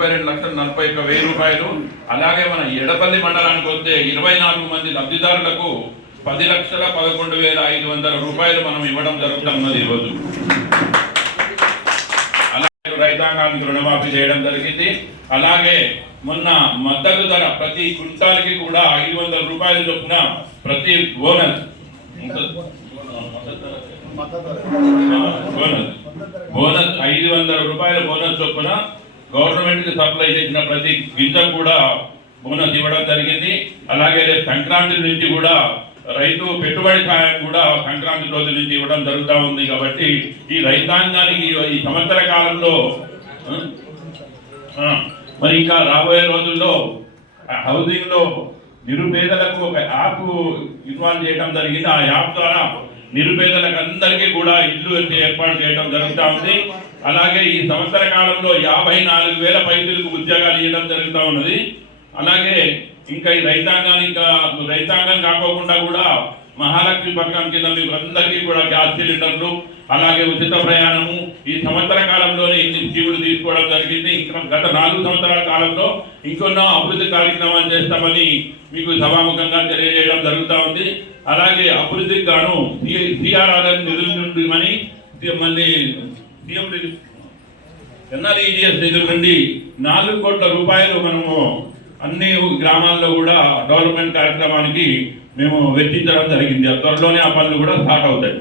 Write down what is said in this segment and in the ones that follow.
2,40,000 రూపాయలు. అలాగే మన ఎడపల్లి మండలానికి వస్తే 24 మంది లబ్ధిదారులకు 10,11,500 రూపాయలు మనం ఇవ్వడం జరుగుతున్నది ఈరోజు. అలాగే రైతాంగానికి రుణమాఫీ చేయడం జరిగింది. అలాగే మొన్న మద్దతు ధర ప్రతి క్వింటాల్కి కూడా 500 రూపాయలు చొప్పున ప్రతి బోనస్ 500 రూపాయల బోనస్ చొప్పున గవర్నమెంట్ కి సప్లై చేసిన ప్రతి గింజ కూడా బోనస్ ఇవ్వడం జరిగింది. అలాగే సంక్రాంతి నుంచి కూడా రైతు పెట్టుబడి సాయం కూడా సంక్రాంతి రోజు నుంచి ఇవ్వడం జరుగుతూ ఉంది. కాబట్టి ఈ రైతాంగానికి ఈ సంవత్సర కాలంలో మరి ఇంకా రాబోయే రోజుల్లో హౌసింగ్ లో నిరుపేదలకు ఒక యాప్ ఇన్వాల్వ్ చేయడం జరిగింది. ఆ యాప్ ద్వారా నిరుపేదలకు అందరికీ కూడా ఇల్లు ఏర్పాటు చేయడం జరుగుతూ ఉంది. అలాగే ఈ సంవత్సర కాలంలో 54,000 పైసలకు ఉద్యోగాలు ఇవ్వడం జరుగుతూ ఉన్నది. అలాగే ఇంకా ఈ రైతాంగం కాకోకుండా కూడా మహాలక్ష్మి పథకం కింద మీకు అందరికీ కూడా గ్యాస్ సిలిండర్లు, అలాగే ఉచిత ప్రయాణము ఈ సంవత్సర కాలంలోనే ఇన్ని స్కీములు తీసుకోవడం జరిగింది. ఇంకా గత 4 సంవత్సరాల కాలంలో ఇంకొన్నో అభివృద్ధి కార్యక్రమాలు చేస్తామని మీకు సభాముఖంగా తెలియజేయడం జరుగుతూ ఉంది. అలాగే అభివృద్ధికి గాను సిఆర్ఆర్ఎన్ నిధుల నుండి మళ్ళీ ఎన్ఆర్ఈజిఎస్ నిధుల నుండి 4 కోట్ల రూపాయలు మనము అన్ని గ్రామాల్లో కూడా డెవలప్మెంట్ కార్యక్రమానికి మేము వెచ్చించడం జరిగింది. త్వరలోనే ఆ పనులు కూడా స్టార్ట్ అవుతాయి.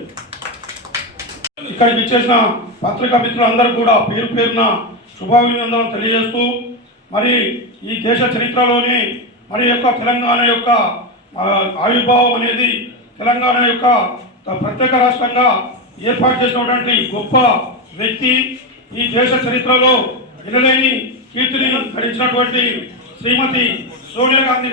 ఇక్కడికి ఇచ్చేసిన పత్రికా మిత్రులందరూ కూడా పేరు పేరున శుభాభినందనలు తెలియజేస్తూ మరి ఈ దేశ చరిత్రలోని మరి యొక్క తెలంగాణ యొక్క ఆవిర్భావం అనేది తెలంగాణ యొక్క ప్రత్యేక రాష్ట్రంగా ఏర్పాటు చేసినటువంటి గొప్ప వ్యక్తి, ఈ దేశ చరిత్రలో ఎనలేని కీర్తిని గడించినటువంటి శ్రీమతి సోనియా గాంధీ